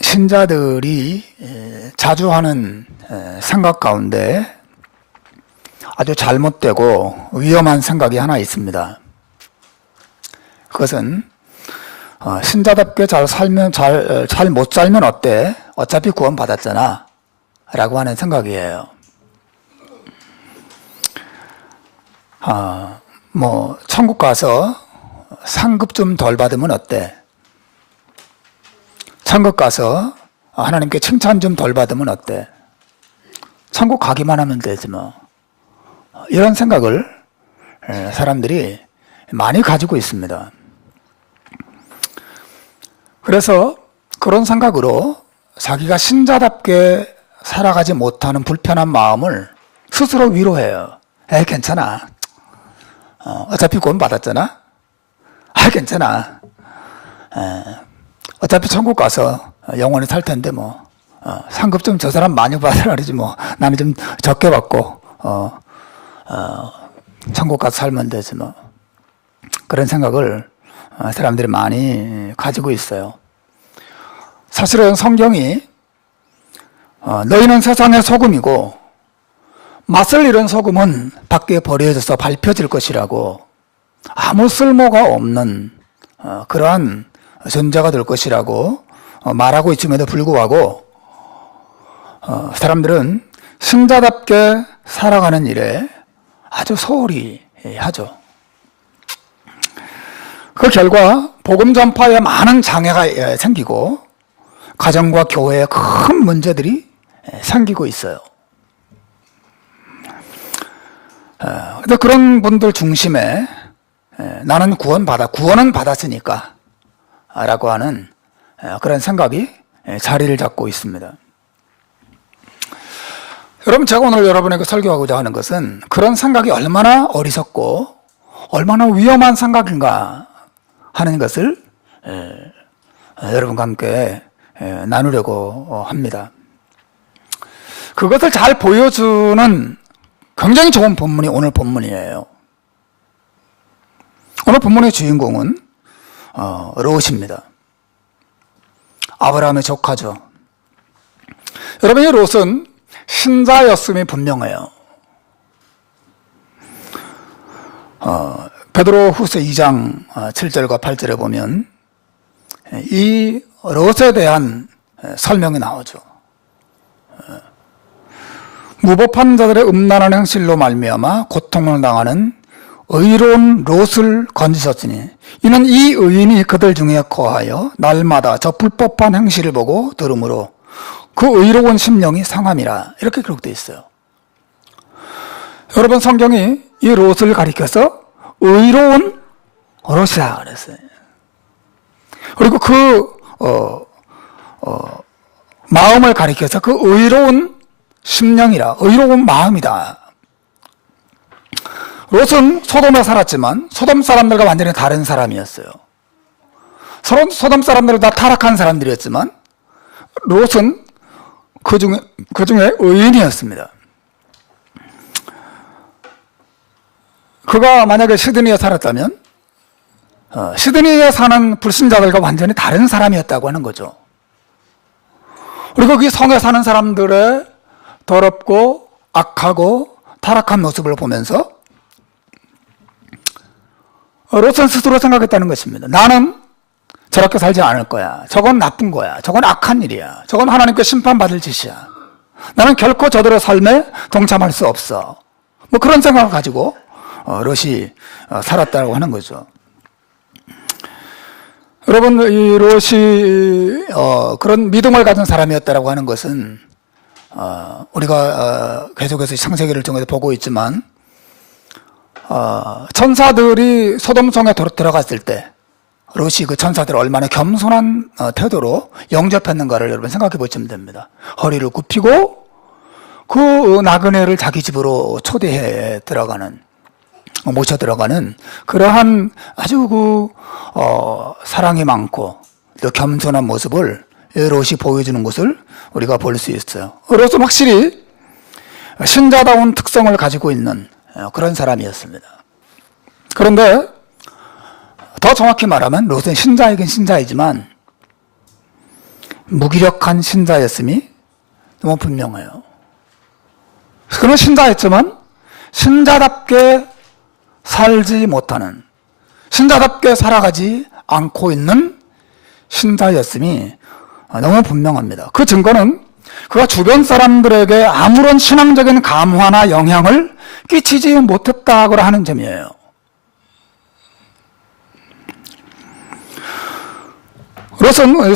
신자들이 자주 하는 생각 가운데 아주 잘못되고 위험한 생각이 하나 있습니다. 그것은 신자답게 잘 못 살면 어때? 어차피 구원 받았잖아 라고 하는 생각이에요. 천국 가서 상급 좀 덜 받으면 어때? 천국 가서 하나님께 칭찬 좀 덜 받으면 어때? 천국 가기만 하면 되지 뭐. 이런 생각을 사람들이 많이 가지고 있습니다. 그래서 그런 생각으로 자기가 신자답게 살아가지 못하는 불편한 마음을 스스로 위로해요. 괜찮아. 어차피 구원 받았잖아. 괜찮아. 어차피 천국 가서 영원히 살 텐데 뭐 상급 좀 저 사람 많이 받으라 그러지 뭐 나는 좀 적게 받고 천국 가서 살면 되지 뭐. 그런 생각을 사람들이 많이 가지고 있어요. 사실은 성경이 너희는 세상의 소금이고 맛을 잃은 소금은 밖에 버려져서 밟혀질 것이라고, 아무 쓸모가 없는 그러한 존재가 될 것이라고 말하고 있음에도 불구하고 사람들은 신자답게 살아가는 일에 아주 소홀히 하죠. 그 결과 복음 전파에 많은 장애가 생기고 가정과 교회에 큰 문제들이 생기고 있어요. 그런데 그런 분들 중심에 나는 구원은 받았으니까 라고 하는 그런 생각이 자리를 잡고 있습니다. 여러분, 제가 오늘 여러분에게 설교하고자 하는 것은 그런 생각이 얼마나 어리석고 얼마나 위험한 생각인가 하는 것을 여러분과 함께 나누려고 합니다. 그것을 잘 보여주는 굉장히 좋은 본문이 오늘 본문이에요. 오늘 본문의 주인공은 롯입니다. 아브라함의 조카죠. 여러분, 이 롯은 신자였음이 분명해요. 베드로후서 2장 7절과 8절에 보면 이 롯에 대한 설명이 나오죠. 무법한 자들의 음란한 행실로 말미암아 고통을 당하는 의로운 롯을 건지셨으니 이는 이 의인이 그들 중에 거하여 날마다 저 불법한 행실을 보고 들으므로 그 의로운 심령이 상함이라, 이렇게 기록되어 있어요. 여러분, 성경이 이 롯을 가리켜서 의로운 롯이라 그랬어요. 그리고 그 마음을 가리켜서 그 의로운 심령이라, 의로운 마음이다. 롯은 소돔에 살았지만 소돔 사람들과 완전히 다른 사람이었어요. 소돔 사람들은 다 타락한 사람들이었지만 롯은 그 중에 의인이었습니다. 그가 만약에 시드니에 살았다면 시드니에 사는 불신자들과 완전히 다른 사람이었다고 하는 거죠. 그리고 그 성에 사는 사람들의 더럽고 악하고 타락한 모습을 보면서 롯은 스스로 생각했다는 것입니다. 나는 저렇게 살지 않을 거야. 저건 나쁜 거야. 저건 악한 일이야. 저건 하나님께 심판받을 짓이야. 나는 결코 저들의 삶에 동참할 수 없어. 뭐 그런 생각을 가지고 롯이 살았다고 하는 거죠. 여러분, 이 롯이 그런 믿음을 가진 사람이었다고 하는 것은 우리가 계속해서 창세기를 통해서 보고 있지만 천사들이 소돔성에 들어갔을 때 롯이 그 천사들을 얼마나 겸손한 태도로 영접했는가를 여러분 생각해 보시면 됩니다. 허리를 굽히고 그 나그네를 자기 집으로 초대해 모셔 들어가는 그러한 아주 사랑이 많고 또 겸손한 모습을 롯이 보여주는 것을 우리가 볼 수 있어요. 롯은 확실히 신자다운 특성을 가지고 있는 그런 사람이었습니다. 그런데 더 정확히 말하면 롯은 신자이긴 신자이지만 무기력한 신자였음이 너무 분명해요. 그는 신자였지만 신자답게 살지 못하는, 신자답게 살아가지 않고 있는 신자였음이 너무 분명합니다. 그 증거는 그가 주변 사람들에게 아무런 신앙적인 감화나 영향을 끼치지 못했다고 하는 점이에요. 롯은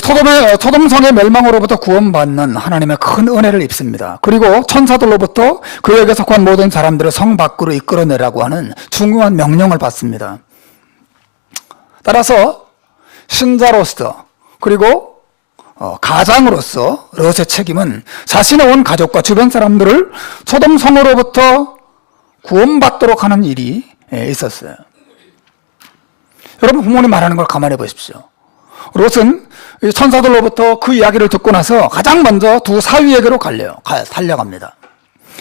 소돔성의 멸망으로부터 구원받는 하나님의 큰 은혜를 입습니다. 그리고 천사들로부터 그에게 속한 모든 사람들을 성 밖으로 이끌어내라고 하는 중요한 명령을 받습니다. 따라서 신자로서 그리고 가장으로서 롯의 책임은 자신의 온 가족과 주변 사람들을 소돔성으로부터 구원받도록 하는 일이 있었어요. 여러분, 부모님 말하는 걸 가만히 보십시오. 롯은 천사들로부터 그 이야기를 듣고 나서 가장 먼저 두 사위에게로 달려갑니다.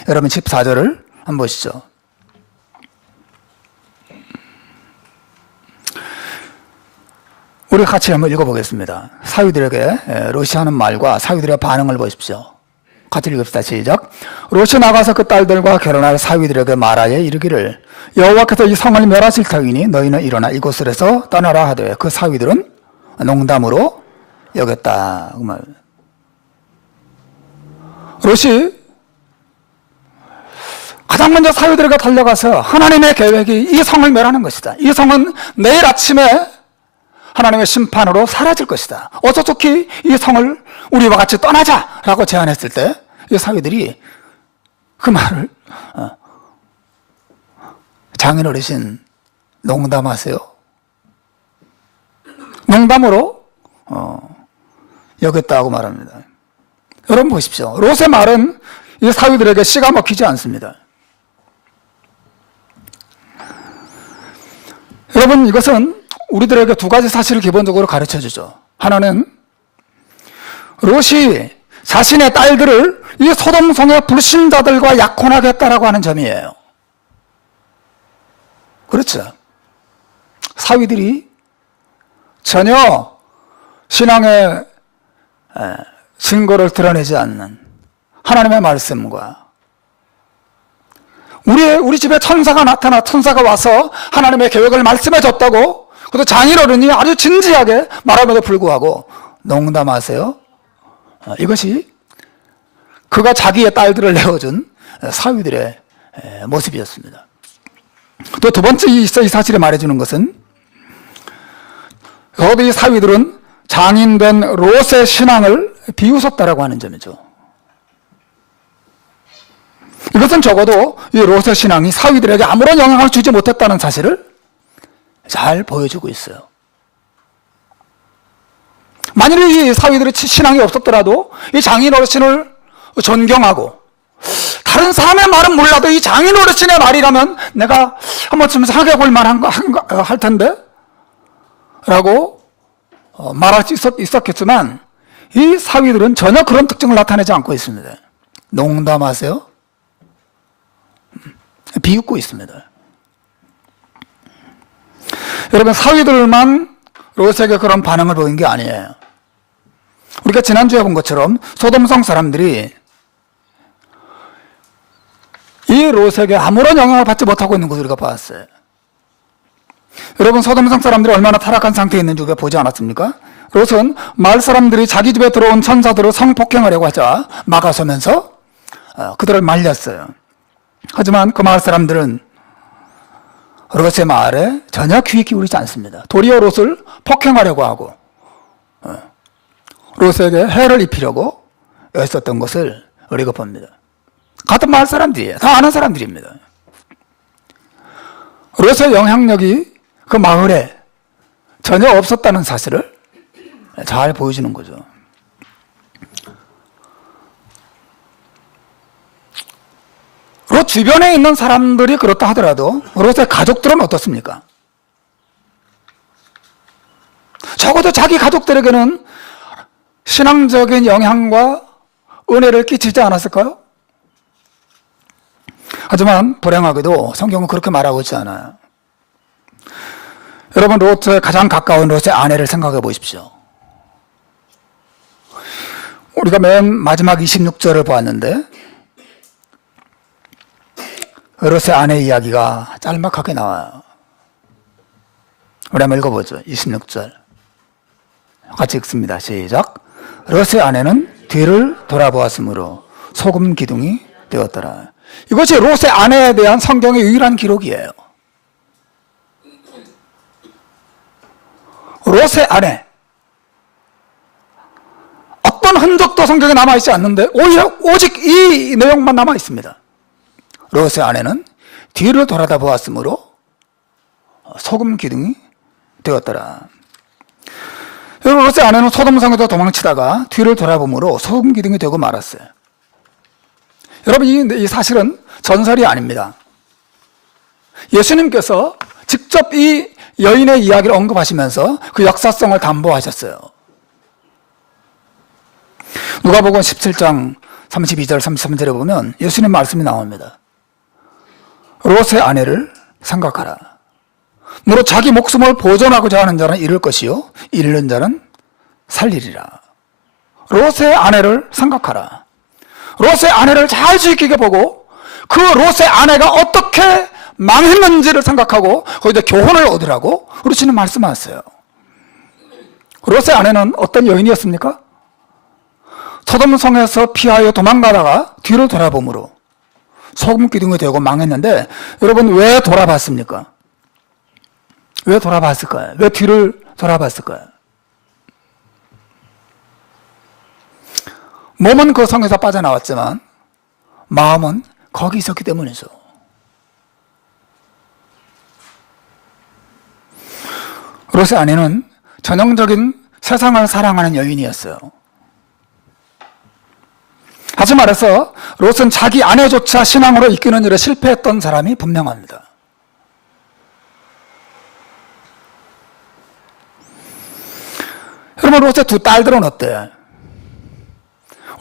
여러분 14절을 한번 보시죠. 우리 같이 한번 읽어보겠습니다. 사위들에게 롯이 하는 말과 사위들의 반응을 보십시오. 같이 읽읍시다. 시작. 롯이 나가서 그 딸들과 결혼할 사위들에게 말하여 이르기를 여호와께서 이 성을 멸하실 터이니 너희는 일어나 이곳을에서 떠나라 하되 그 사위들은 농담으로 여겼다. 그 말. 롯이 가장 먼저 사위들에게 달려가서 하나님의 계획이 이 성을 멸하는 것이다. 이 성은 내일 아침에 하나님의 심판으로 사라질 것이다. 어서 좋게 이 성을 우리와 같이 떠나자라고 제안했을 때 이 사위들이 그 말을 장인어르신 농담하세요? 농담으로 여겼다고 말합니다. 여러분 보십시오. 롯의 말은 이 사위들에게 씨가 먹히지 않습니다. 여러분, 이것은 우리들에게 두 가지 사실을 기본적으로 가르쳐주죠. 하나는 롯이 자신의 딸들을 이 소돔성의 불신자들과 약혼하겠다라고 하는 점이에요. 그렇죠. 사위들이 전혀 신앙의 증거를 드러내지 않는 하나님의 말씀과 우리 집에 천사가 와서 하나님의 계획을 말씀해 줬다고 그래도 장인어른이 아주 진지하게 말함에도 불구하고 농담하세요? 이것이 그가 자기의 딸들을 내어준 사위들의 모습이었습니다. 또 두 번째 이 사실을 말해주는 것은 이 사위들은 장인된 롯의 신앙을 비웃었다라고 하는 점이죠. 이것은 적어도 이 롯의 신앙이 사위들에게 아무런 영향을 주지 못했다는 사실을 잘 보여주고 있어요. 만일 이 사위들의 신앙이 없었더라도 이 장인 어르신을 존경하고 다른 사람의 말은 몰라도 이 장인 어르신의 말이라면 내가 한번쯤 생각해 볼 만한 거 할 텐데 라고 말할 수 있었겠지만 이 사위들은 전혀 그런 특징을 나타내지 않고 있습니다. 농담하세요? 비웃고 있습니다. 여러분, 사위들만 롯에게 그런 반응을 보인 게 아니에요. 우리가 지난주에 본 것처럼 소돔성 사람들이 이 롯에게 아무런 영향을 받지 못하고 있는 것을 우리가 봤어요. 여러분, 소돔성 사람들이 얼마나 타락한 상태에 있는지 우리가 보지 않았습니까? 롯은 마을 사람들이 자기 집에 들어온 천사들을 성폭행하려고 하자 막아서면서 그들을 말렸어요. 하지만 그 마을 사람들은 롯의 말에 전혀 귀 기울이지 않습니다. 도리어 롯을 폭행하려고 하고 롯에게 해를 입히려고 애썼던 것을 우리가 봅니다. 같은 마을 사람들이에요. 다 아는 사람들입니다. 롯의 영향력이 그 마을에 전혀 없었다는 사실을 잘 보여주는 거죠. 롯 주변에 있는 사람들이 그렇다 하더라도 롯의 가족들은 어떻습니까? 적어도 자기 가족들에게는 신앙적인 영향과 은혜를 끼치지 않았을까요? 하지만 불행하게도 성경은 그렇게 말하고 있지 않아요. 여러분, 롯의 가장 가까운 롯의 아내를 생각해 보십시오. 우리가 맨 마지막 26절을 보았는데 롯의 아내 이야기가 짤막하게 나와요. 우리 한번 읽어보죠. 26절 같이 읽습니다. 시작. 롯의 아내는 뒤를 돌아보았으므로 소금 기둥이 되었더라. 이것이 롯의 아내에 대한 성경의 유일한 기록이에요. 롯의 아내, 어떤 흔적도 성경에 남아있지 않는데 오직 이 내용만 남아있습니다. 롯의 아내는 뒤를 돌아다 보았으므로 소금 기둥이 되었더라. 롯의 아내는 소돔성에서 도망치다가 뒤를 돌아보므로 소금 기둥이 되고 말았어요. 여러분, 이 사실은 전설이 아닙니다. 예수님께서 직접 이 여인의 이야기를 언급하시면서 그 역사성을 담보하셨어요. 누가복음 17장 32절 33절에 보면 예수님 말씀이 나옵니다. 롯의 아내를 생각하라. 무릇 자기 목숨을 보존하고자 하는 자는 잃을 것이요 잃는 자는 살리리라. 롯의 아내를 생각하라. 롯의 아내를 잘 지키게 보고 그 롯의 아내가 어떻게 망했는지를 생각하고 거기다 교훈을 얻으라고 우리 주님 말씀하셨어요. 롯의 아내는 어떤 여인이었습니까? 소돔성에서 피하여 도망가다가 뒤를 돌아보므로 소금 기둥이 되고 망했는데, 여러분 왜 돌아봤습니까? 왜 돌아봤을까요? 왜 뒤를 돌아봤을까요? 몸은 그 성에서 빠져나왔지만 마음은 거기 있었기 때문이죠. 롯의 아내는 전형적인 세상을 사랑하는 여인이었어요. 다시 말해서 롯은 자기 아내조차 신앙으로 이끄는 일에 실패했던 사람이 분명합니다. 여러분, 롯의 두 딸들은 어때요?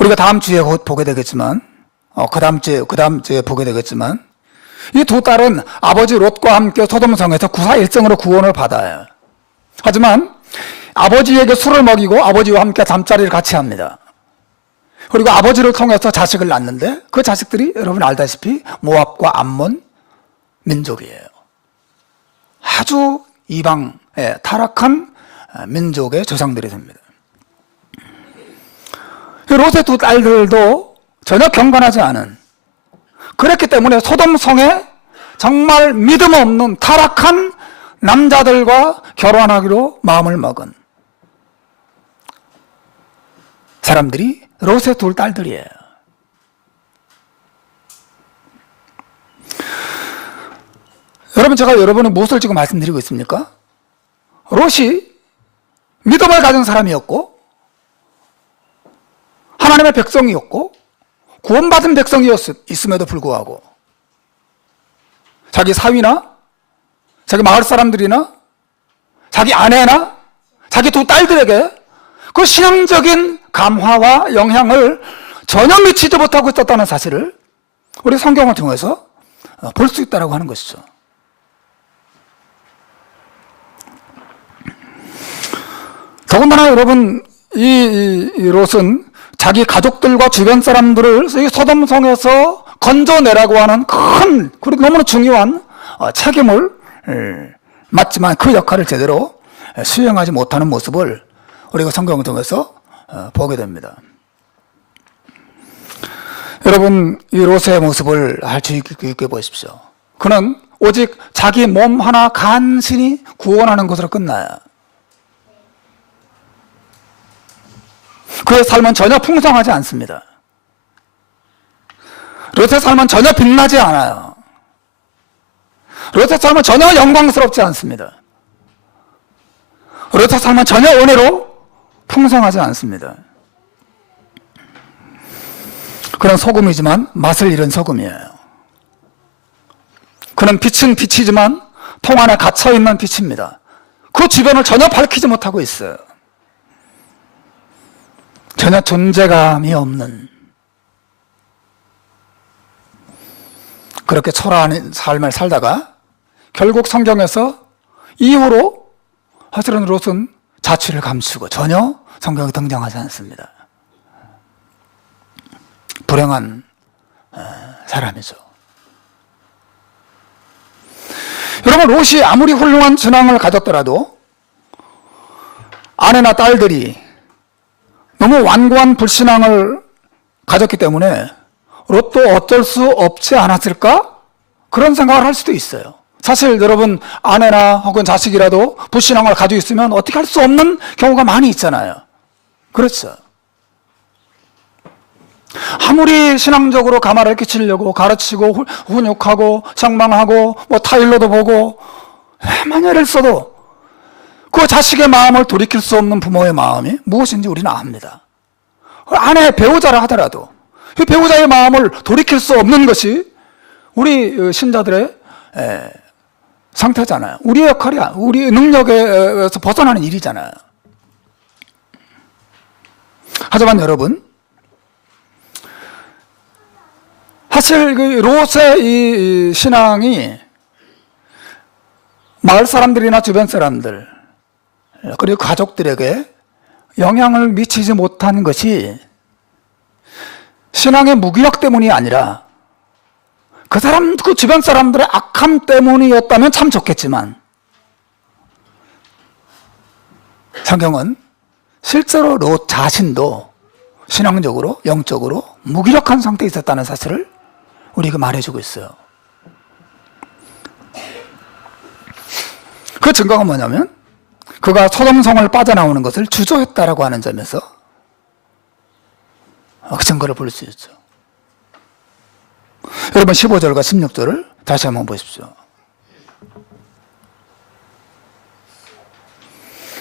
우리가 다음 주에 곧 보게 되겠지만, 그 다음 주에 보게 되겠지만, 이 두 딸은 아버지 롯과 함께 소돔성에서 구사일생으로 구원을 받아요. 하지만 아버지에게 술을 먹이고 아버지와 함께 잠자리를 같이 합니다. 그리고 아버지를 통해서 자식을 낳는데 그 자식들이 여러분 알다시피 모압과 암몬 민족이에요. 아주 이방의 타락한 민족의 조상들이 됩니다. 롯의 두 딸들도 전혀 경건하지 않은, 그랬기 때문에 소돔성에 정말 믿음 없는 타락한 남자들과 결혼하기로 마음을 먹은 사람들이 롯의 두 딸들이에요. 여러분, 제가 여러분은 무엇을 지금 말씀드리고 있습니까? 롯이 믿음을 가진 사람이었고 하나님의 백성이었고 구원받은 백성이었음에도 불구하고 자기 사위나 자기 마을 사람들이나 자기 아내나 자기 두 딸들에게 그 신앙적인 감화와 영향을 전혀 미치지 못하고 있었다는 사실을 우리 성경을 통해서 볼 수 있다고 하는 것이죠. 더군다나 여러분, 이 롯은 자기 가족들과 주변 사람들을 이 소돔성에서 건져내라고 하는 큰, 그리고 너무나 중요한 책임을 맡지만 그 역할을 제대로 수행하지 못하는 모습을 우리가 성경을 통해서 보게 됩니다. 여러분, 이 롯의 모습을 아주 깊게 보십시오. 그는 오직 자기 몸 하나 간신히 구원하는 것으로 끝나요. 그의 삶은 전혀 풍성하지 않습니다. 롯의 삶은 전혀 빛나지 않아요. 롯의 삶은 전혀 영광스럽지 않습니다. 롯의 삶은 전혀 은혜로 풍성하지 않습니다. 그는 소금이지만 맛을 잃은 소금이에요. 그는 빛은 빛이지만 통 안에 갇혀있는 빛입니다. 그 주변을 전혀 밝히지 못하고 있어요. 전혀 존재감이 없는, 그렇게 초라한 삶을 살다가 결국 성경에서 이후로 사실은 롯은 자취를 감추고 전혀 성경에 등장하지 않습니다. 불행한 사람이죠. 여러분, 롯이 아무리 훌륭한 신앙을 가졌더라도 아내나 딸들이 너무 완고한 불신앙을 가졌기 때문에 롯도 어쩔 수 없지 않았을까? 그런 생각을 할 수도 있어요. 사실 여러분, 아내나 혹은 자식이라도 불신앙을 가지고 있으면 어떻게 할 수 없는 경우가 많이 있잖아요. 그렇죠. 아무리 신앙적으로 가마를 끼치려고 가르치고 훈육하고 책망하고 뭐 타일러도 보고 많이 애를 써도 그 자식의 마음을 돌이킬 수 없는 부모의 마음이 무엇인지 우리는 압니다. 아내 배우자라 하더라도 이 배우자의 마음을 돌이킬 수 없는 것이 우리 신자들의 상태잖아요. 우리의 역할이야. 우리 능력에서 벗어나는 일이잖아요. 하지만 여러분, 사실 그 롯의 이 신앙이 마을 사람들이나 주변 사람들 그리고 가족들에게 영향을 미치지 못한 것이 신앙의 무기력 때문이 아니라 그 주변 사람들의 악함 때문이었다면 참 좋겠지만, 성경은 실제로 롯 자신도 신앙적으로 영적으로 무기력한 상태에 있었다는 사실을 우리에게 말해주고 있어요. 그 증거가 뭐냐면 그가 소돔성을 빠져나오는 것을 주저했다라고 하는 점에서 그 증거를 볼 수 있죠. 여러분, 15절과 16절을 다시 한번 보십시오.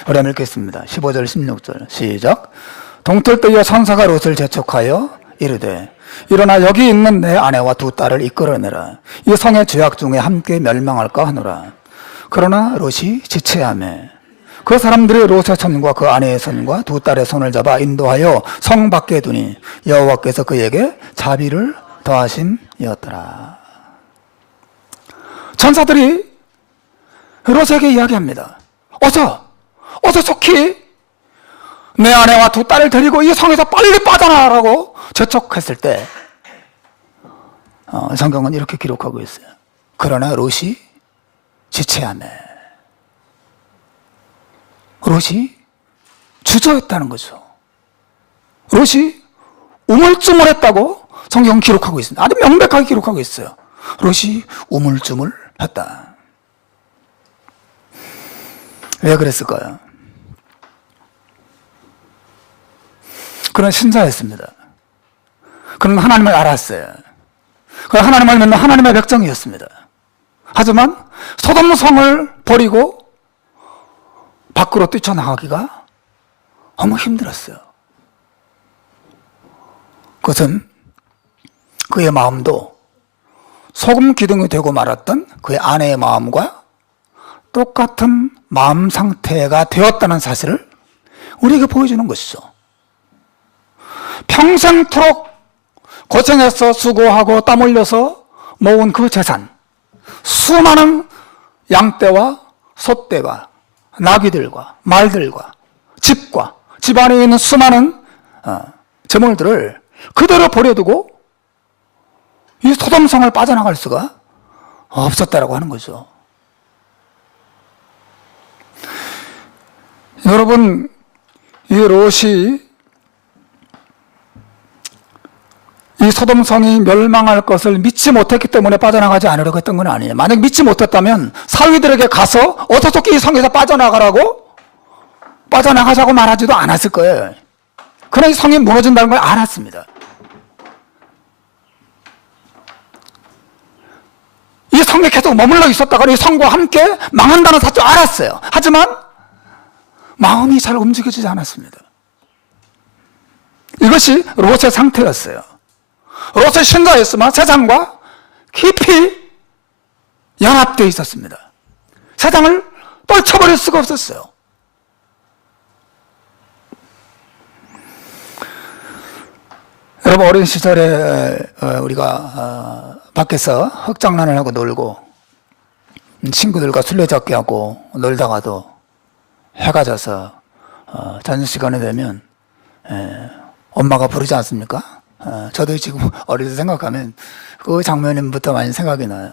우리 한번 읽겠습니다. 15절 16절 시작. 동틀 때에 천사가 롯을 재촉하여 이르되 일어나 여기 있는 내 아내와 두 딸을 이끌어내라. 이 성의 죄악 중에 함께 멸망할까 하노라. 그러나 롯이 지체하매 그 사람들이 롯의 손과 그 아내의 손과 두 딸의 손을 잡아 인도하여 성 밖에 두니 여호와께서 그에게 자비를 더하심이었더라. 천사들이 롯에게 이야기합니다. 어서 속히 내 아내와 두 딸을 데리고 이 성에서 빨리 빠져나가라고 재촉했을 때 성경은 이렇게 기록하고 있어요. 그러나 롯이 지체하매, 롯이 주저했다는 거죠. 롯이 우물쭈물했다고 성경은 기록하고 있습니다. 아주 명백하게 기록하고 있어요. 롯이 우물쭈물했다. 왜 그랬을까요? 그는 신자였습니다. 그는 하나님을 알았어요. 그는 하나님을 믿는 하나님의 백성이었습니다. 하지만 소돔성을 버리고 밖으로 뛰쳐나가기가 너무 힘들었어요. 그것은 그의 마음도 소금 기둥이 되고 말았던 그의 아내의 마음과 똑같은 마음 상태가 되었다는 사실을 우리에게 보여주는 것이죠. 평생토록 고생해서 수고하고 땀 흘려서 모은 그 재산, 수많은 양떼와 소떼와 나귀들과 말들과 집과 집 안에 있는 수많은 재물들을 그대로 버려두고 이 소돔성을 빠져나갈 수가 없었다라고 하는 거죠. 여러분, 이 롯이 이 소돔성이 멸망할 것을 믿지 못했기 때문에 빠져나가지 않으려고 했던 건 아니에요. 만약 믿지 못했다면 사위들에게 가서 어서 속히 이 성에서 빠져나가자고 말하지도 않았을 거예요. 그러나 이 성이 무너진다는 걸 알았습니다. 이 성에 계속 머물러 있었다가 이 성과 함께 망한다는 사실을 알았어요. 하지만 마음이 잘 움직여지지 않았습니다. 이것이 롯의 상태였어요. 롯의 신자였으면 세상과 깊이 연합되어 있었습니다. 세상을 떨쳐버릴 수가 없었어요. 여러분, 어린 시절에 우리가 밖에서 흙장난을 하고 놀고 친구들과 술래잡기 하고 놀다가도 해가 져서 저녁 시간이 되면 엄마가 부르지 않습니까? 저도 지금 어려서 생각하면 그 장면부터 많이 생각이 나요.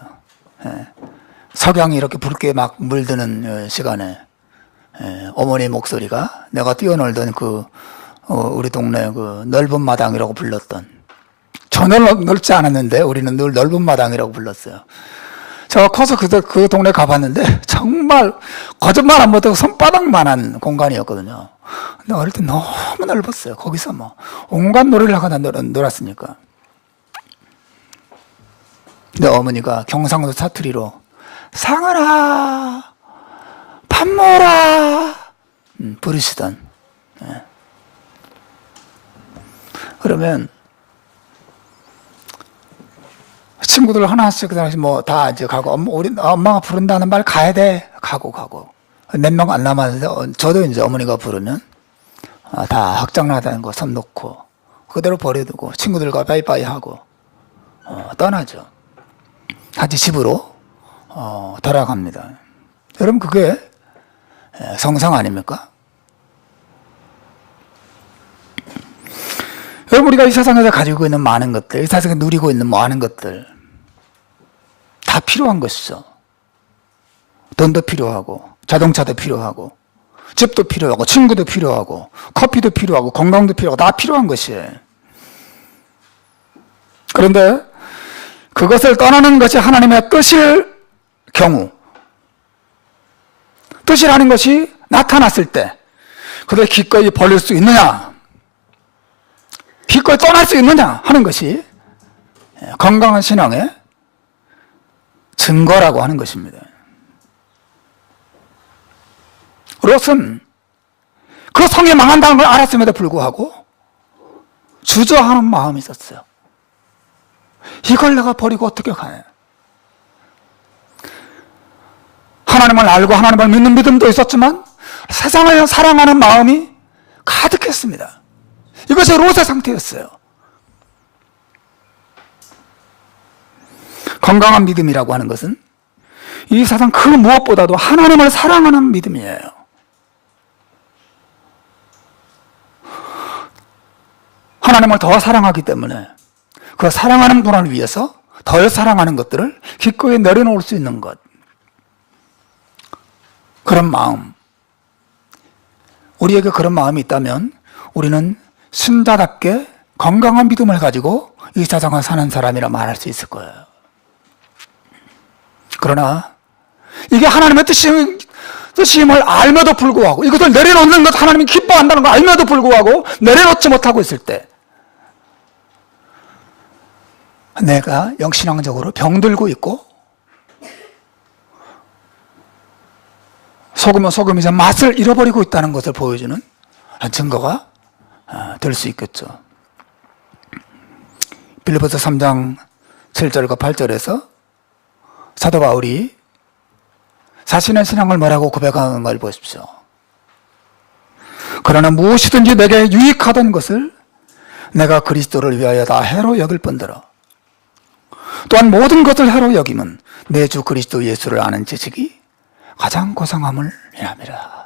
석양이 이렇게 붉게 막 물드는 시간에 어머니 목소리가 내가 뛰어놀던 우리 동네 그 넓은 마당이라고 불렀던, 전혀 넓지 않았는데 우리는 늘 넓은 마당이라고 불렀어요. 제가 커서 그 동네 가봤는데 정말 거짓말 안 못하고 손바닥만한 공간이었거든요. 근데 어릴 때 너무 넓었어요. 거기서 뭐 온갖 놀이를 하고 놀았으니까. 근데 어머니가 경상도 사투리로 상아라 밥 먹어라 부르시던. 그러면 친구들 하나씩 뭐 다 이제 가고, 우리 엄마가 부른다는 말 가야 돼. 가고. 몇 명 안 남았는데, 저도 이제 어머니가 부르면, 다 학장나다는 거 손 놓고, 그대로 버려두고, 친구들과 빠이빠이 하고, 떠나죠. 다시 집으로, 돌아갑니다. 여러분, 그게 성상 아닙니까? 여러분, 우리가 이 세상에서 가지고 있는 많은 것들, 이 세상에 누리고 있는 많은 것들, 다 필요한 것이죠. 돈도 필요하고, 자동차도 필요하고, 집도 필요하고, 친구도 필요하고, 커피도 필요하고, 건강도 필요하고, 다 필요한 것이에요. 그런데 그것을 떠나는 것이 하나님의 뜻일 경우, 뜻이라는 것이 나타났을 때, 그들 기꺼이 버릴 수 있느냐, 기꺼이 떠날 수 있느냐 하는 것이 건강한 신앙의 증거라고 하는 것입니다. 롯은 그 성이 망한다는 걸 알았음에도 불구하고 주저하는 마음이 있었어요. 이걸 내가 버리고 어떻게 가냐. 하나님을 알고 하나님을 믿는 믿음도 있었지만 세상을 사랑하는 마음이 가득했습니다. 이것이 롯의 상태였어요. 건강한 믿음이라고 하는 것은 이 세상 그 무엇보다도 하나님을 사랑하는 믿음이에요. 하나님을 더 사랑하기 때문에 그 사랑하는 분을 위해서 덜 사랑하는 것들을 기꺼이 내려놓을 수 있는 것. 그런 마음. 우리에게 그런 마음이 있다면 우리는 신자답게 건강한 믿음을 가지고 이 세상을 사는 사람이라 말할 수 있을 거예요. 그러나 이게 하나님의 뜻임을 알면도 불구하고, 이것을 내려놓는 것 하나님이 기뻐한다는 걸 알면도 불구하고 내려놓지 못하고 있을 때, 내가 영신앙적으로 병들고 있고 소금은 소금이자 맛을 잃어버리고 있다는 것을 보여주는 증거가 될 수 있겠죠. 빌립보서 3장 7절과 8절에서 사도 바울이 자신의 신앙을 뭐라고 고백하는 걸 보십시오. 그러나 무엇이든지 내게 유익하던 것을 내가 그리스도를 위하여 다 해로 여길 뿐더러 또한 모든 것을 해로 여김은 내 주 그리스도 예수를 아는 지식이 가장 고상함을 인함이라.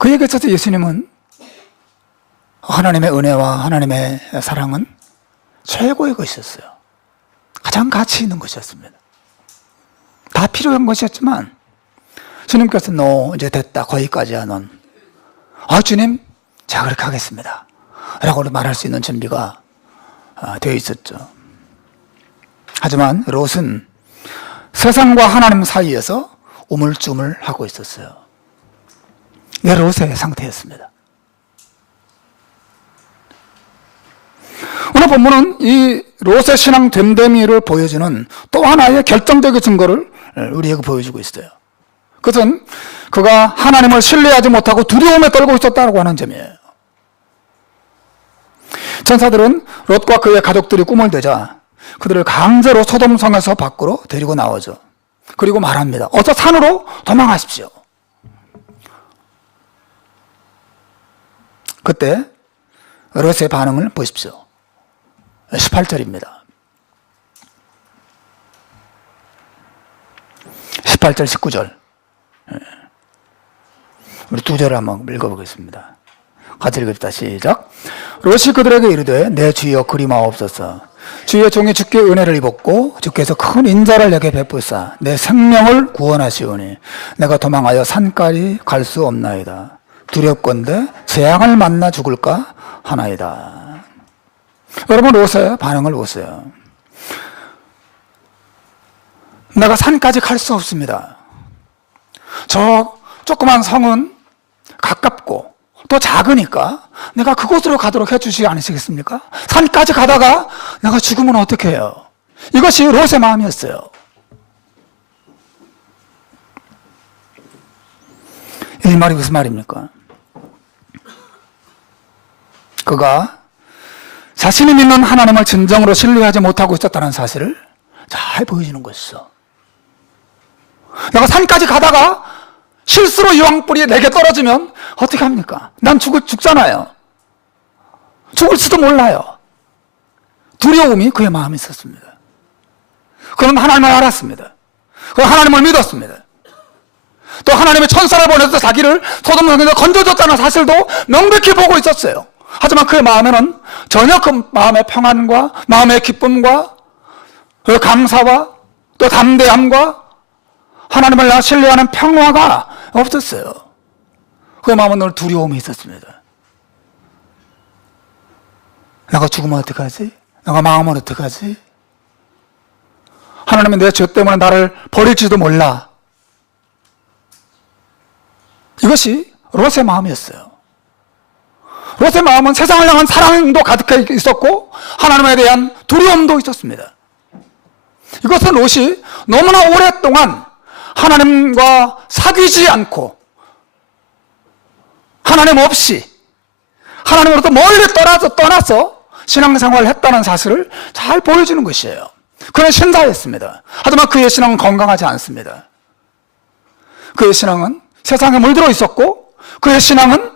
그에게 있어서 예수님은 하나님의 은혜와 하나님의 사랑은 최고의 것이었어요. 가장 가치 있는 것이었습니다. 다 필요한 것이었지만 주님께서 너 이제 됐다, 거기까지야 넌. 주님 제가 그렇게 하겠습니다 라고 말할 수 있는 준비가 되어 있었죠. 하지만 롯은 세상과 하나님 사이에서 우물쭈물하고 있었어요. 이게 롯의 상태였습니다. 오늘 본문은 이 롯의 신앙 됨됨이를 보여주는 또 하나의 결정적인 증거를 우리에게 보여주고 있어요. 그것은 그가 하나님을 신뢰하지 못하고 두려움에 떨고 있었다고 하는 점이에요. 천사들은 롯과 그의 가족들이 꿈을 대자 그들을 강제로 소돔성에서 밖으로 데리고 나오죠. 그리고 말합니다. 어서 산으로 도망하십시오. 그때 롯의 반응을 보십시오. 18절입니다. 18절, 19절. 우리 두 절을 한번 읽어보겠습니다. 같이 읽읍시다. 시작. 롯이 그들에게 이르되 내 주여 그리마옵소서. 주의 종이 주께 은혜를 입었고 주께서 큰 인자를 내게 베푸사 내 생명을 구원하시오니 내가 도망하여 산까지 갈 수 없나이다. 두렵건대 재앙을 만나 죽을까 하나이다. 여러분 롯의 반응을 보세요. 내가 산까지 갈 수 없습니다. 저 조그만 성은 가깝고 또 작으니까 내가 그곳으로 가도록 해주시지 않으시겠습니까? 산까지 가다가 내가 죽으면 어떻게 해요? 이것이 롯의 마음이었어요. 이 말이 무슨 말입니까? 그가 자신이 믿는 하나님을 진정으로 신뢰하지 못하고 있었다는 사실을 잘 보여주는 것이죠. 내가 산까지 가다가 실수로 유황불이 내게 떨어지면 어떻게 합니까? 난 죽잖아요. 죽을지도 몰라요. 두려움이 그의 마음에 있었습니다. 그는 하나님을 알았습니다. 그는 하나님을 믿었습니다. 또 하나님의 천사를 보내서 자기를 소돔 성에서 건져줬다는 사실도 명백히 보고 있었어요. 하지만 그의 마음에는 전혀 그 마음의 평안과 마음의 기쁨과 그 감사와 또 담대함과 하나님을 신뢰하는 평화가 없었어요. 그의 마음은 늘 두려움이 있었습니다. 내가 죽으면 어떡하지? 내가 망하면 어떡하지? 하나님은 내 죄 때문에 나를 버릴지도 몰라. 이것이 롯의 마음이었어요. 롯의 마음은 세상을 향한 사랑도 가득해 있었고 하나님에 대한 두려움도 있었습니다. 이것은 롯이 너무나 오랫동안 하나님과 사귀지 않고 하나님 없이 하나님으로부터 멀리 떠나서 신앙생활을 했다는 사실을 잘 보여주는 것이에요. 그는 신자였습니다. 하지만 그의 신앙은 건강하지 않습니다. 그의 신앙은 세상에 물들어 있었고 그의 신앙은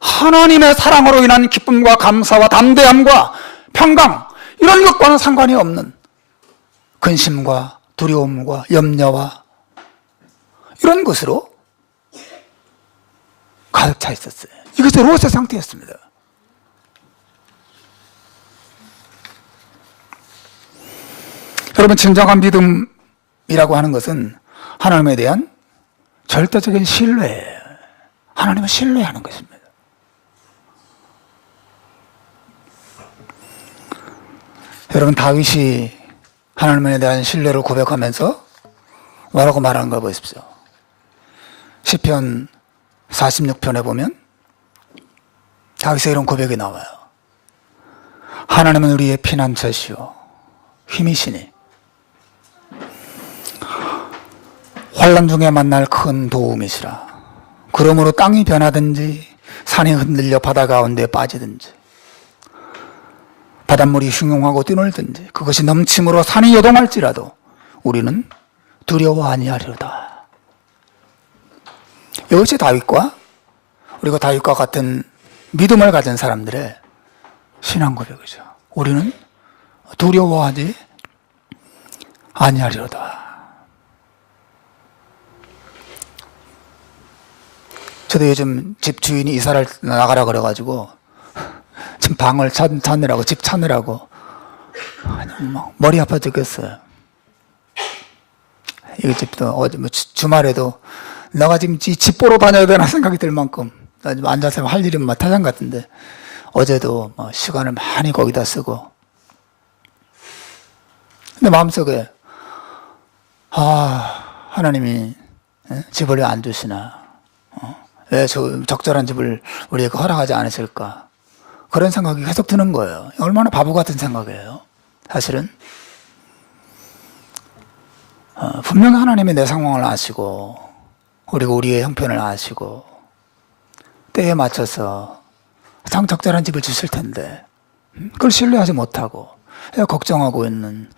하나님의 사랑으로 인한 기쁨과 감사와 담대함과 평강 이런 것과는 상관이 없는 근심과 두려움과 염려와 이런 것으로 가득 차 있었어요. 이것이 롯의 상태였습니다. 여러분 진정한 믿음이라고 하는 것은 하나님에 대한 절대적인 신뢰예요. 하나님을 신뢰하는 것입니다. 여러분 다윗이 하나님에 대한 신뢰를 고백하면서 뭐라고 말하는 걸 보십시오. 시편 46편에 보면 다윗의 이런 고백이 나와요. 하나님은 우리의 피난처시오 힘이시니 환난 중에 만날 큰 도움이시라. 그러므로 땅이 변하든지 산이 흔들려 바다 가운데 빠지든지 바닷물이 흉흉하고 뛰놀든지 그것이 넘침으로 산이 요동할지라도 우리는 두려워 아니하리로다. 이것이 다윗과 그리고 다윗과 같은 믿음을 가진 사람들의 신앙 고백이죠. 우리는 두려워하지 아니하리로다. 저도 요즘 집 주인이 이사를 나가라 그래가지고 지금 방을 찾느라고 집 찾느라고 머리 아파 죽겠어요. 이 집도 어제 주말에도 내가 지금 이 집 보러 다녀야 되나 생각이 들 만큼 지금 앉아서 할 일은 타장 같은데 어제도 시간을 많이 거기다 쓰고 근데 마음속에 하나님이 집을 왜 안 주시나 왜 적절한 집을 우리에게 허락하지 않으실까 그런 생각이 계속 드는 거예요. 얼마나 바보 같은 생각이에요. 사실은 분명히 하나님이 내 상황을 아시고 그리고 우리의 형편을 아시고 때에 맞춰서 가장 적절한 집을 주실 텐데 그걸 신뢰하지 못하고 걱정하고 있는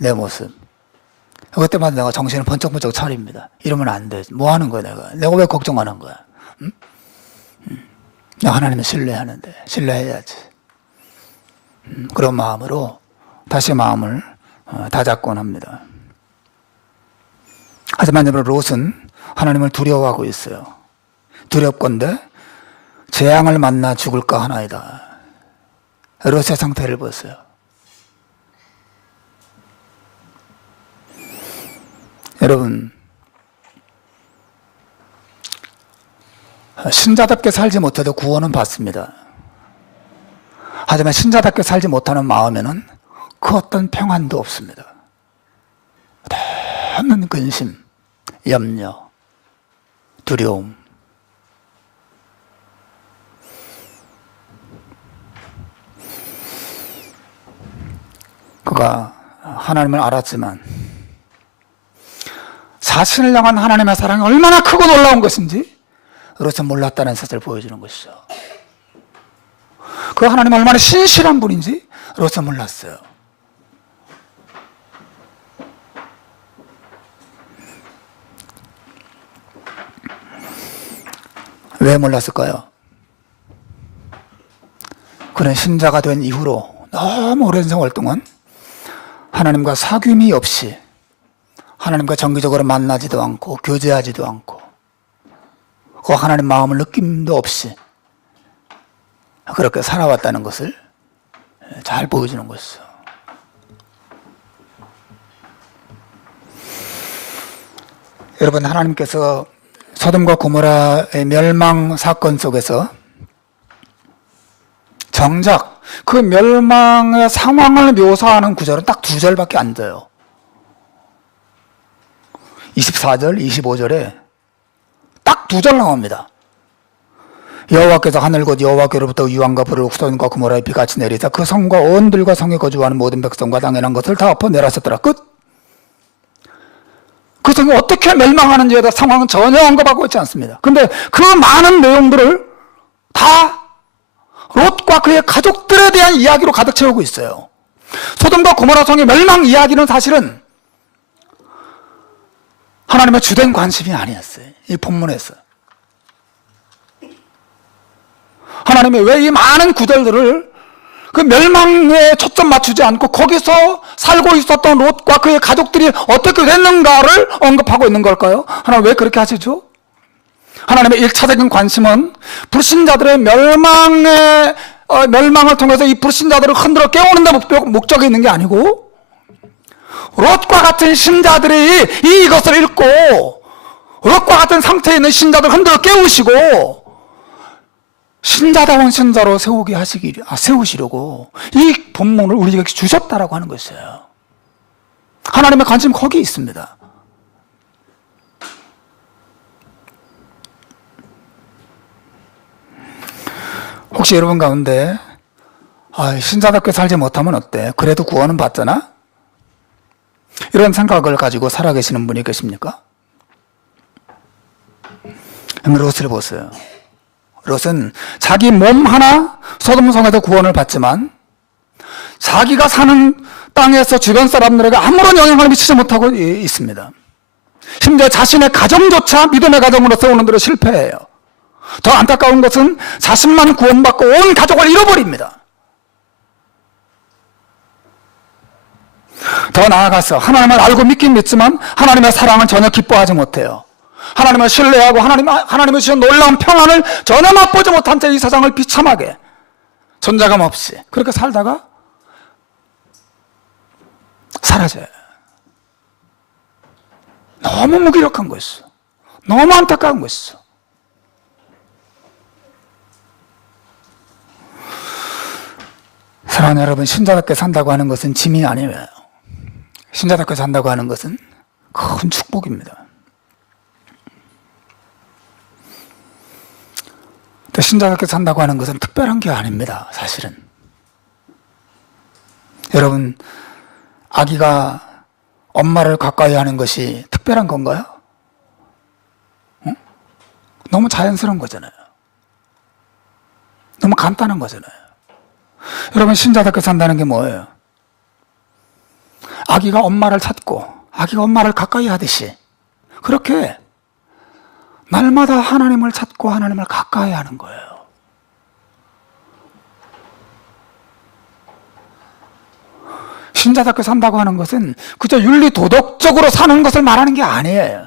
내 모습 그때마다 내가 정신을 번쩍번쩍 차립니다. 이러면 안 돼. 뭐 하는 거야 내가 왜 걱정하는 거야? 내가 하나님을 신뢰하는데 신뢰해야지. 그런 마음으로 다시 마음을 다잡곤 합니다. 하지만 여러분 롯은 하나님을 두려워하고 있어요. 두렵건대 재앙을 만나 죽을까 하나이다. 롯의 상태를 보세요. 여러분, 신자답게 살지 못해도 구원은 받습니다. 하지만 신자답게 살지 못하는 마음에는 그 어떤 평안도 없습니다. 많은 근심, 염려, 두려움. 그가 하나님을 알았지만 자신을 향한 하나님의 사랑이 얼마나 크고 놀라운 것인지 롯은 몰랐다는 사실을 보여주는 것이죠. 그 하나님 얼마나 신실한 분인지 롯은 몰랐어요. 왜 몰랐을까요? 그는 신자가 된 이후로 너무 오랜 세월 동안 하나님과 사귐이 없이 하나님과 정기적으로 만나지도 않고 교제하지도 않고 그 하나님 마음을 느낌도 없이 그렇게 살아왔다는 것을 잘 보여주는 것이죠. 여러분, 하나님께서 소돔과 고모라의 멸망 사건 속에서 정작 그 멸망의 상황을 묘사하는 구절은 딱 2절밖에 안 돼요. 24절, 25절에 딱 2절 나옵니다. 여호와께서 하늘 곧 여호와께로부터 유황과 불을 소돔과 고모라에 비같이 내리사 그 성과 온들과 성에 거주하는 모든 백성과 당연한 것을 다 엎어 내렸었더라. 끝. 그 성이 어떻게 멸망하는지에 대한 상황은 전혀 언급하고 있지 않습니다. 근데 그 많은 내용들을 다 롯과 그의 가족들에 대한 이야기로 가득 채우고 있어요. 소돔과 고모라 성의 멸망 이야기는 사실은 하나님의 주된 관심이 아니었어요. 이 본문에서. 하나님이 왜 이 많은 구절들을 그 멸망에 초점 맞추지 않고 거기서 살고 있었던 롯과 그의 가족들이 어떻게 됐는가를 언급하고 있는 걸까요? 하나님 왜 그렇게 하시죠? 하나님의 1차적인 관심은 불신자들의 멸망을 통해서 이 불신자들을 흔들어 깨우는 데 목적이 있는 게 아니고 롯과 같은 신자들이 이것을 읽고 롯과 같은 상태에 있는 신자들을 흔들어 깨우시고 신자다운 신자로 세우시려고 이 본문을 우리에게 주셨다라고 하는 것이에요. 하나님의 관심은 거기에 있습니다. 혹시 여러분 가운데 신자답게 살지 못하면 어때? 그래도 구원은 받잖아? 이런 생각을 가지고 살아계시는 분이 계십니까? 롯을 보세요. 롯은 자기 몸 하나 소돔성에서 구원을 받지만 자기가 사는 땅에서 주변 사람들에게 아무런 영향을 미치지 못하고 있습니다. 심지어 자신의 가정조차 믿음의 가정으로 세우는 대로 실패해요. 더 안타까운 것은 자신만 구원받고 온 가족을 잃어버립니다. 더 나아가서 하나님을 알고 믿긴 믿지만 하나님의 사랑은 전혀 기뻐하지 못해요. 하나님을 신뢰하고 하나님의 주신 놀라운 평안을 전혀 맛보지 못한 채 이 세상을 비참하게 존재감 없이 그렇게 살다가 사라져요. 너무 무기력한 것이죠. 너무 안타까운 것이죠. 사랑하는 여러분, 신자답게 산다고 하는 것은 짐이 아니에요. 신자답게 산다고 하는 것은 큰 축복입니다. 신자답게 산다고 하는 것은 특별한 게 아닙니다. 사실은. 여러분, 아기가 엄마를 가까이 하는 것이 특별한 건가요? 응? 너무 자연스러운 거잖아요. 너무 간단한 거잖아요. 여러분, 신자답게 산다는 게 뭐예요? 아기가 엄마를 찾고 아기가 엄마를 가까이 하듯이 그렇게 날마다 하나님을 찾고 하나님을 가까이 하는 거예요. 신자답게 산다고 하는 것은 그저 윤리 도덕적으로 사는 것을 말하는 게 아니에요.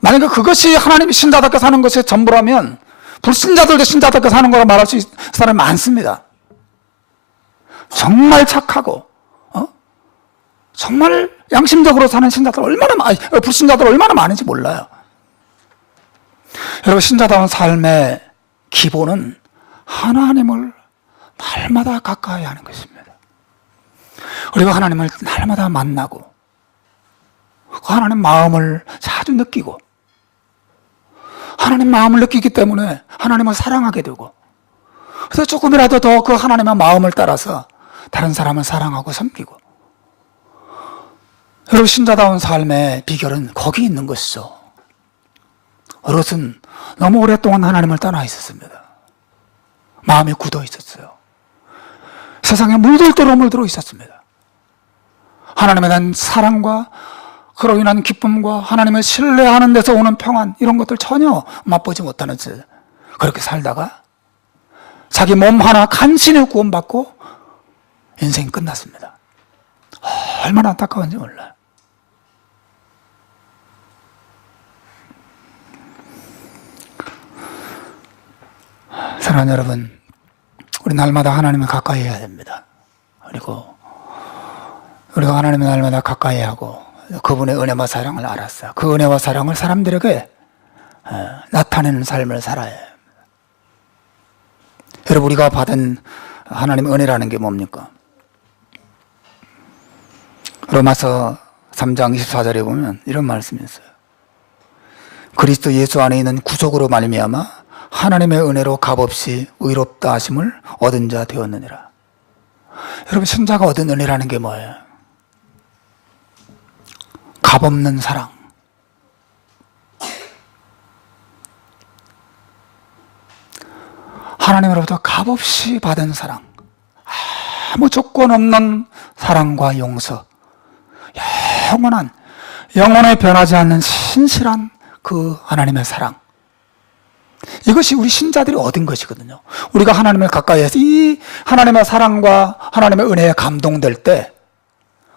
만약에 그것이 하나님이 신자답게 사는 것의 전부라면 불신자들도 신자답게 사는 거라 말할 수 있는 사람이 많습니다. 정말 착하고 정말 양심적으로 사는 신자들 불신자들 얼마나 많은지 몰라요. 여러분, 신자다운 삶의 기본은 하나님을 날마다 가까이 하는 것입니다. 우리가 하나님을 날마다 만나고 그 하나님 마음을 자주 느끼고 하나님 마음을 느끼기 때문에 하나님을 사랑하게 되고, 그래서 조금이라도 더 그 하나님의 마음을 따라서 다른 사람을 사랑하고 섬기고, 여러분, 신자다운 삶의 비결은 거기 있는 것이죠. 롯은 너무 오랫동안 하나님을 떠나 있었습니다. 마음이 굳어 있었어요. 세상에 물들도록 있었습니다. 하나님에 대한 사랑과 그로 인한 기쁨과 하나님을 신뢰하는 데서 오는 평안, 이런 것들 전혀 맛보지 못하는 채 그렇게 살다가 자기 몸 하나 간신히 구원받고 인생이 끝났습니다. 얼마나 안타까운지 몰라요. 사랑하는 여러분, 우리 날마다 하나님을 가까이 해야 됩니다. 그리고 우리가 하나님을 날마다 가까이 하고 그분의 은혜와 사랑을 알았어요. 그 은혜와 사랑을 사람들에게 나타내는 삶을 살아야 해요. 여러분, 우리가 받은 하나님의 은혜라는 게 뭡니까? 로마서 3장 24절에 보면 이런 말씀이 있어요. 그리스도 예수 안에 있는 구속으로 말미암아 하나님의 은혜로 값없이 의롭다 하심을 얻은 자 되었느니라. 여러분, 신자가 얻은 은혜라는 게 뭐예요? 값없는 사랑. 하나님으로부터 값없이 받은 사랑. 아무 조건 없는 사랑과 용서. 영원에 변하지 않는 신실한 그 하나님의 사랑. 이것이 우리 신자들이 얻은 것이거든요. 우리가 하나님을 가까이 해서 이 하나님의 사랑과 하나님의 은혜에 감동될 때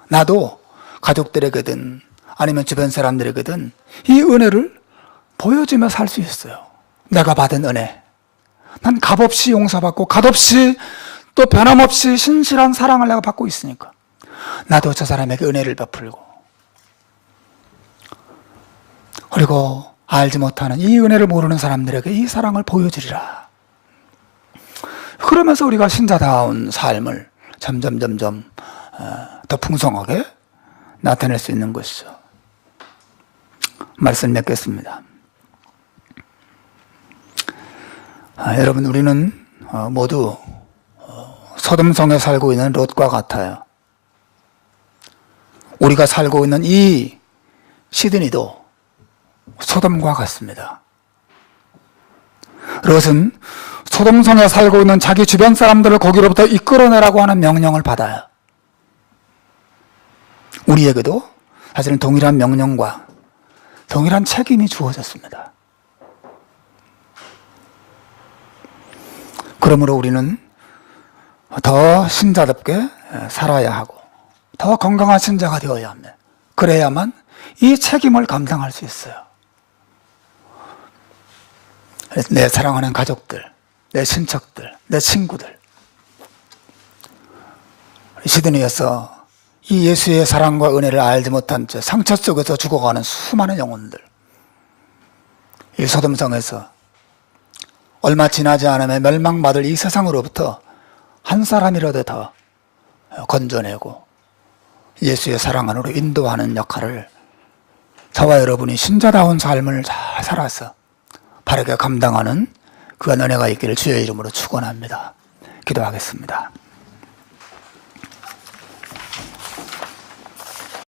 나도 가족들에게든 아니면 주변 사람들에게든 이 은혜를 보여주며 살 수 있어요. 내가 받은 은혜. 난 값없이 용서받고 값없이 또 변함없이 신실한 사랑을 내가 받고 있으니까 나도 저 사람에게 은혜를 베풀고, 그리고 알지 못하는 이 은혜를 모르는 사람들에게 이 사랑을 보여주리라. 그러면서 우리가 신자다운 삶을 점점 더 풍성하게 나타낼 수 있는 것이죠. 말씀 맺겠습니다. 여러분, 우리는 모두 소돔성에 살고 있는 롯과 같아요. 우리가 살고 있는 이 시드니도 소돔과 같습니다. 롯은 소돔성에 살고 있는 자기 주변 사람들을 거기로부터 이끌어내라고 하는 명령을 받아요. 우리에게도 사실은 동일한 명령과 동일한 책임이 주어졌습니다. 그러므로 우리는 더 신자답게 살아야 하고 더 건강한 신자가 되어야 합니다. 그래야만 이 책임을 감당할 수 있어요. 내 사랑하는 가족들, 내 친척들, 내 친구들, 시드니에서 이 예수의 사랑과 은혜를 알지 못한 채 상처 속에서 죽어가는 수많은 영혼들, 이 소돔성에서 얼마 지나지 않으면 멸망받을 이 세상으로부터 한 사람이라도 더 건져내고 예수의 사랑 안으로 인도하는 역할을 저와 여러분이 신자다운 삶을 잘 살아서 바르게 감당하는 그 은혜가 있기를 주의 이름으로 축원합니다. 기도하겠습니다.